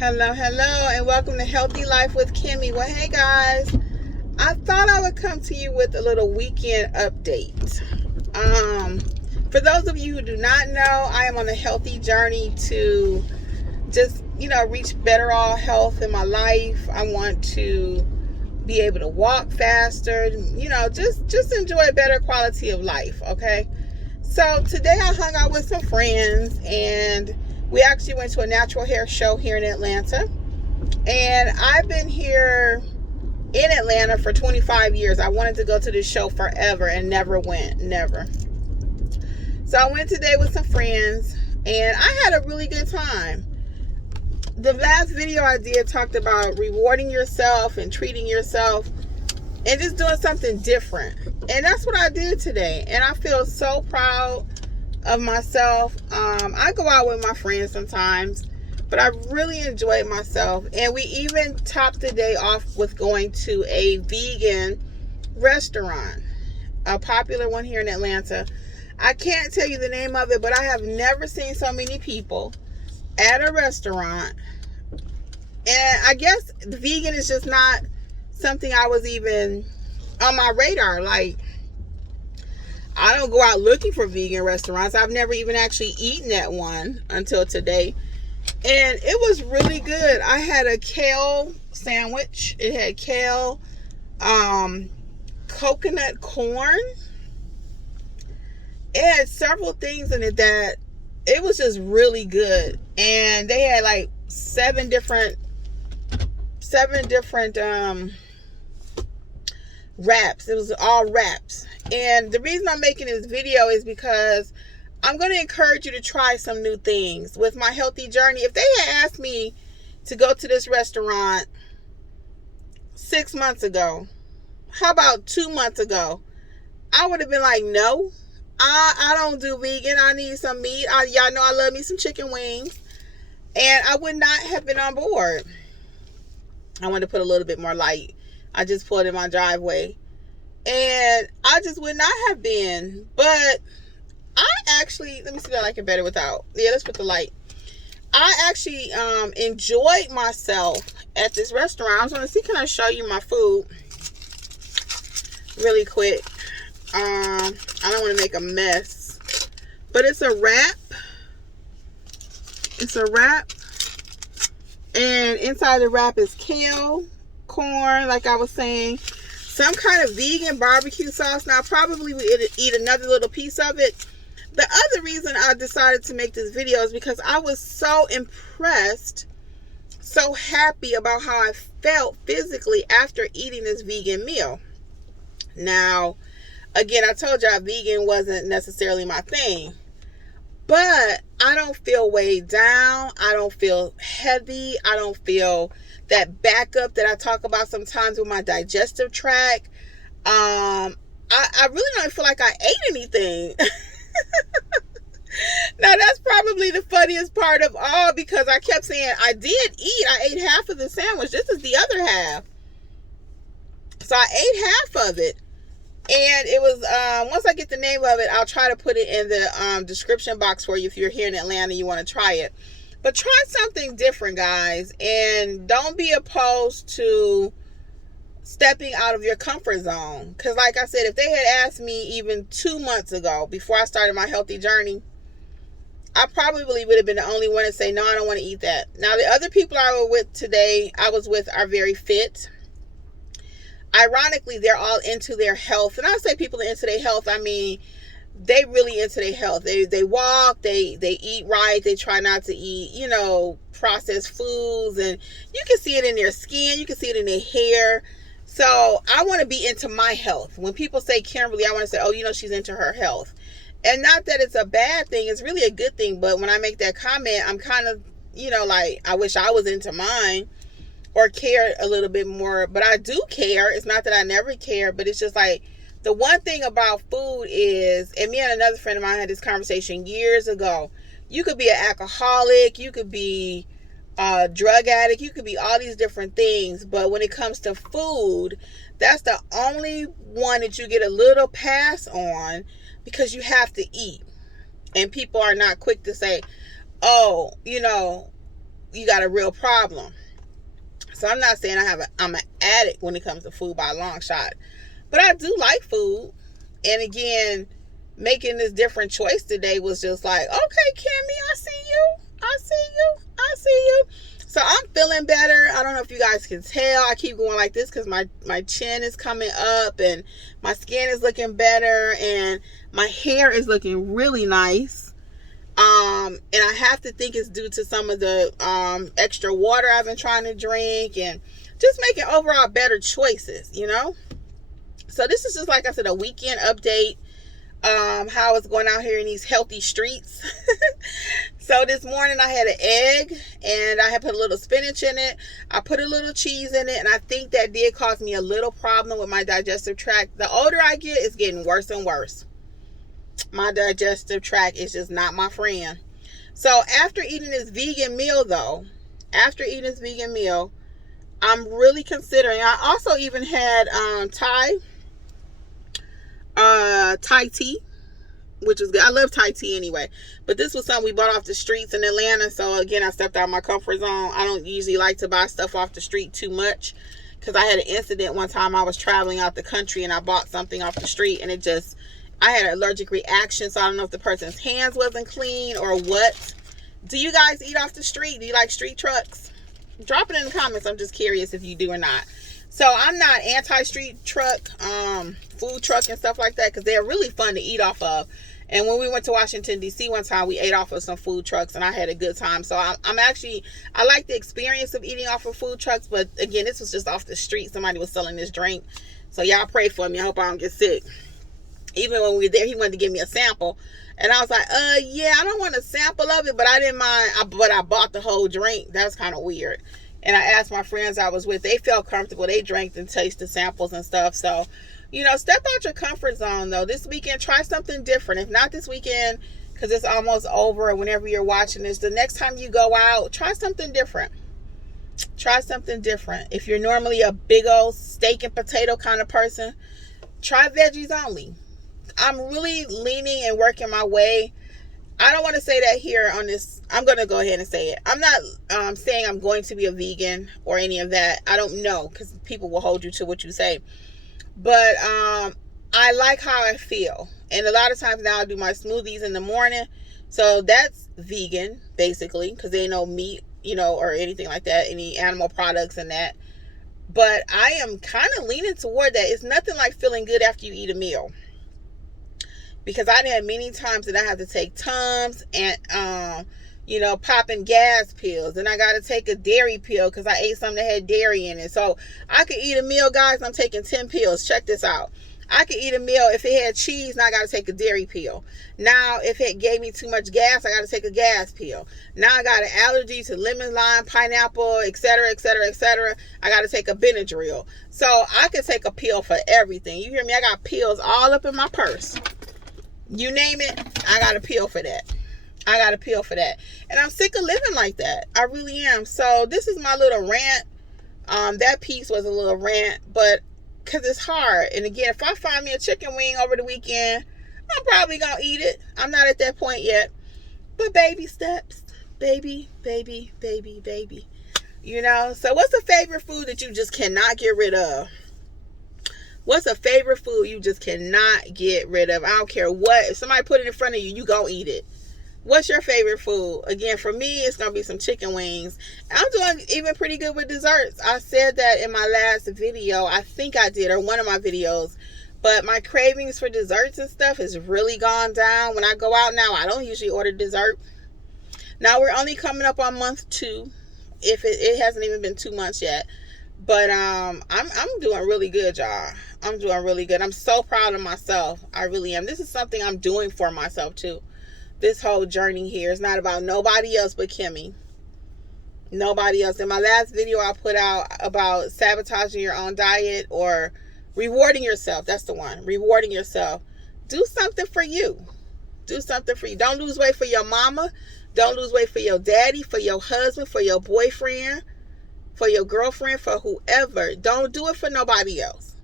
Hello, hello, and welcome to Healthy Life with Kimmi. Well, hey guys, I thought I would come to you with a little weekend update. For those of you who do not know, I am on a healthy journey to just, reach better all health in my life. I want to be able to walk faster, just enjoy a better quality of life, okay? So today I hung out with some friends and we actually went to a natural hair show here in Atlanta. And I've been here in Atlanta for 25 years. I wanted to go to this show forever and never went. Never. So I went today with some friends and I had a really good time. The last video I did talked about rewarding yourself and treating yourself and just doing something different. And that's what I did today. And I feel so proud of myself. I go out with my friends sometimes, but I really enjoyed myself. And we even topped the day off with going to a vegan restaurant, a popular one here in Atlanta. I can't tell you the name of it, but I have never seen so many people at a restaurant. And I guess the vegan is just not something I was even on my radar. Like, I don't go out looking for vegan restaurants. I've never even actually eaten at one until today. And it was really good. I had a kale sandwich. It had kale, coconut corn. It had several things in it that it was just really good. And they had like seven different wraps. It was all wraps. And the reason I'm making this video is because I'm going to encourage you to try some new things with my healthy journey. If they had asked me to go to this restaurant 6 months ago, how about 2 months ago, I would have been like, no, I don't do vegan. I need some meat. Y'all know I love me some chicken wings. And I would not have been on board. I wanted to put a little bit more light. I just pulled in my driveway. And I just would not have been. But I actually, let me see if I like it better without. Yeah, let's put the light. I actually enjoyed myself at this restaurant. I was going to see, can I show you my food really quick? I don't want to make a mess. But it's a wrap. It's a wrap. And inside the wrap is kale, corn, like I was saying, some kind of vegan barbecue sauce. Now, I probably would eat another little piece of it. The other reason I decided to make this video is because I was so impressed, so happy about how I felt physically after eating this vegan meal. Now, again, I told y'all vegan wasn't necessarily my thing. But I don't feel weighed down. I don't feel heavy. I don't feel that backup that I talk about sometimes with my digestive tract. I really don't feel like I ate anything. Now, that's probably the funniest part of all, because I kept saying I did eat. I ate half of the sandwich. This is the other half. So I ate half of it. And it was, once I get the name of it, I'll try to put it in the description box for you if you're here in Atlanta and you want to try it. But try something different, guys. And don't be opposed to stepping out of your comfort zone. Because like I said, if they had asked me even 2 months ago, before I started my healthy journey, I probably would have been the only one to say, no, I don't want to eat that. Now, the other people I was with are very fit. Ironically, they're all into their health. And I say people are into their health, I mean, they really into their health. They walk, they eat right, they try not to eat, processed foods. And you can see it in their skin, you can see it in their hair. So I want to be into my health. When people say Kimberly, I want to say, oh, she's into her health. And not that it's a bad thing, it's really a good thing. But when I make that comment, I'm kind of, like, I wish I was into mine or care a little bit more. But I do care. It's not that I never care, but it's just like, the one thing about food is, and me and another friend of mine had this conversation years ago, you could be an alcoholic, you could be a drug addict, you could be all these different things, but when it comes to food, that's the only one that you get a little pass on, because you have to eat. And people are not quick to say, oh, you got a real problem. So I'm not saying I'm an addict when it comes to food by a long shot, but I do like food. And again, making this different choice today was just like, okay, Kimmi, I see you. I see you. I see you. So I'm feeling better. I don't know if you guys can tell. I keep going like this because my chin is coming up and my skin is looking better and my hair is looking really nice. And I have to think it's due to some of the extra water I've been trying to drink and just making overall better choices, you know? So this is just, like I said, a weekend update. How it's going out here in these healthy streets. So this morning I had an egg and I had put a little spinach in it. I put a little cheese in it, and I think that did cause me a little problem with my digestive tract. The older I get, it's getting worse and worse. My digestive tract is just not my friend. So after eating this vegan meal though, I'm really considering, I also even had Thai tea, which is good. I love Thai tea anyway, but this was something we bought off the streets in Atlanta. So again, I stepped out of my comfort zone. I don't usually like to buy stuff off the street too much because I had an incident one time. I was traveling out the country and I bought something off the street and I had an allergic reaction. So I don't know if the person's hands wasn't clean or what. Do you guys eat off the street? Do you like street trucks? Drop it in the comments. I'm just curious if you do or not. So I'm not anti-street truck, food truck and stuff like that, because they're really fun to eat off of. And when we went to Washington, D.C. one time, we ate off of some food trucks and I had a good time. So I like the experience of eating off of food trucks. But again, this was just off the street. Somebody was selling this drink. So y'all pray for me. I hope I don't get sick. Even when we were there, he wanted to give me a sample. And I was like, yeah, I don't want a sample of it, but I didn't mind. But I bought the whole drink. That's kind of weird. And I asked my friends I was with. They felt comfortable. They drank and tasted samples and stuff. So, you know, step out your comfort zone, though. This weekend, try something different. If not this weekend, because it's almost over, or whenever you're watching this, the next time you go out, try something different. Try something different. If you're normally a big old steak and potato kind of person, try veggies only. I'm really leaning and working my way. I don't want to say that here on this. I'm going to go ahead and say it. I'm not saying I'm going to be a vegan or any of that. I don't know, because people will hold you to what you say. But I like how I feel. And a lot of times now I do my smoothies in the morning. So that's vegan, basically, because there ain't no meat, you know, or anything like that, any animal products and that. But I am kind of leaning toward that. It's nothing like feeling good after you eat a meal. Because I had many times that I have to take Tums and, popping gas pills. And I got to take a dairy pill because I ate something that had dairy in it. So I could eat a meal, guys. I'm taking 10 pills. Check this out. I could eat a meal if it had cheese, and I got to take a dairy pill. Now, if it gave me too much gas, I got to take a gas pill. Now I got an allergy to lemon, lime, pineapple, etc., etc., etc. I got to take a Benadryl. So I could take a pill for everything. You hear me? I got pills all up in my purse. You name it, I got a pill for that. And I'm sick of living like that. I really am. So this is my little rant. That piece was a little rant, but because it's hard. And again, if I find me a chicken wing over the weekend, I'm probably going to eat it. I'm not at that point yet. But baby steps. Baby. You know? So what's a favorite food that you just cannot get rid of? What's a favorite food you just cannot get rid of? I don't care what. If somebody put it in front of you, you gonna eat it. What's your favorite food? Again, for me, it's going to be some chicken wings. I'm doing even pretty good with desserts. I said that in my last video. I think I did, or one of my videos. But my cravings for desserts and stuff has really gone down. When I go out now, I don't usually order dessert. Now, we're only coming up on month 2. If it hasn't even been 2 months yet. But I'm doing really good, y'all. I'm doing really good. I'm so proud of myself. I really am. This is something I'm doing for myself, too. This whole journey here is not about nobody else but Kimmi. Nobody else. In my last video, I put out about sabotaging your own diet or rewarding yourself. That's the one. Rewarding yourself. Do something for you. Do something for you. Don't lose weight for your mama. Don't lose weight for your daddy, for your husband, for your boyfriend, for your girlfriend, for whoever. Don't do it for nobody else.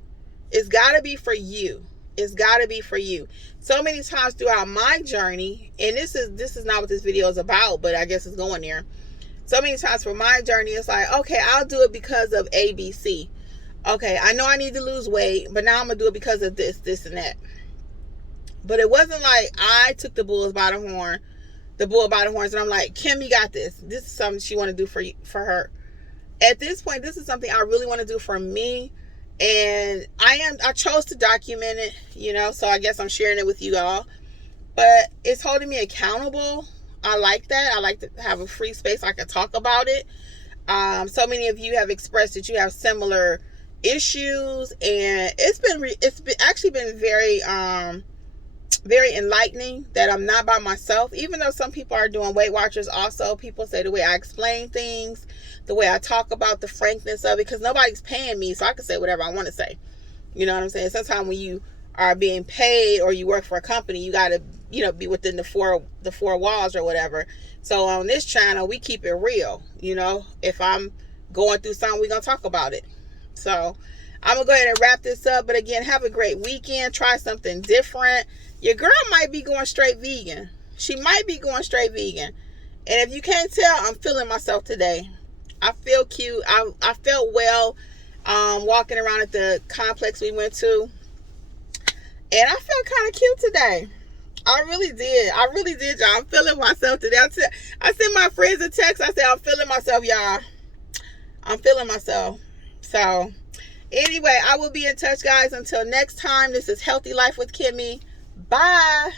It's got to be for you. It's got to be for you. So many times throughout my journey, and this is not what this video is about, but I guess it's going there. so many times for my journey, it's like, okay, I'll do it because of ABC. Okay, I know I need to lose weight, but now I'm going to do it because of this, this, and that. But it wasn't like I took the bull by the horns, and I'm like, Kimmi got this. This is something she want to do for her. At this point, this is something I really want to do for me. And I chose to document it, you know, so I guess I'm sharing it with you all. But it's holding me accountable. I like that. I like to have a free space I can talk about it. So many of you have expressed that you have similar issues, and it's actually been very very enlightening that I'm not by myself. Even though some people are doing Weight Watchers, also people say the way I explain things, the way I talk about the frankness of it, because nobody's paying me, so I can say whatever I want to say. You know what I'm saying? Sometimes when you are being paid or you work for a company, you got to, you know, be within the four walls or whatever. So on this channel, we keep it real. You know, if I'm going through something, we're going to talk about it. So I'm going to go ahead and wrap this up. But again, have a great weekend. Try something different. Your girl might be going straight vegan. She might be going straight vegan. And if you can't tell, I'm feeling myself today. I feel cute. I felt well walking around at the complex we went to. And I felt kind of cute today. I really did. Y'all. I'm feeling myself today. I sent my friends a text. I said, I'm feeling myself, y'all. I'm feeling myself. So, anyway, I will be in touch, guys. Until next time, this is Healthy Life with Kimmi. Bye.